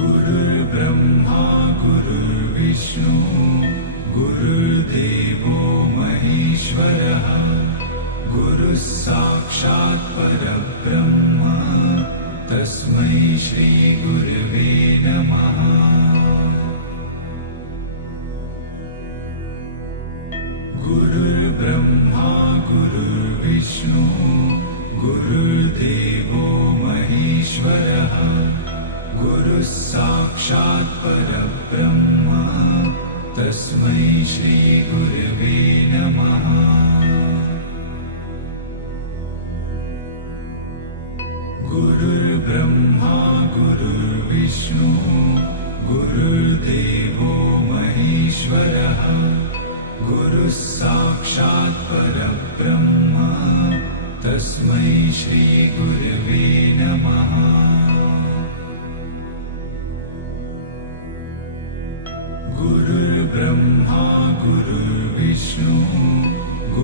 गुरुर्ब्रह्मा गुरुर्विष्णु गुरुर्देवो महेश्वरः गुरुः साक्षात् परब्रह्म तस्मै श्री गुरवे नमः। गुरुर्ब्रह्मा गुरुर्विष्णु गुरुर्देवो महेश्वरः गुरुः साक्षात् परब्रह्म तस्मै श्री गुरवे नमः। गुरुर्ब्रह्मा गुरुर्विष्णु गुरुर्देवो महेश्वरः गुरुः साक्षात् परब्रह्म तस्मै श्री गुरवे नमः। गुरुर्ब्रह्मा गुरुर्विष्णु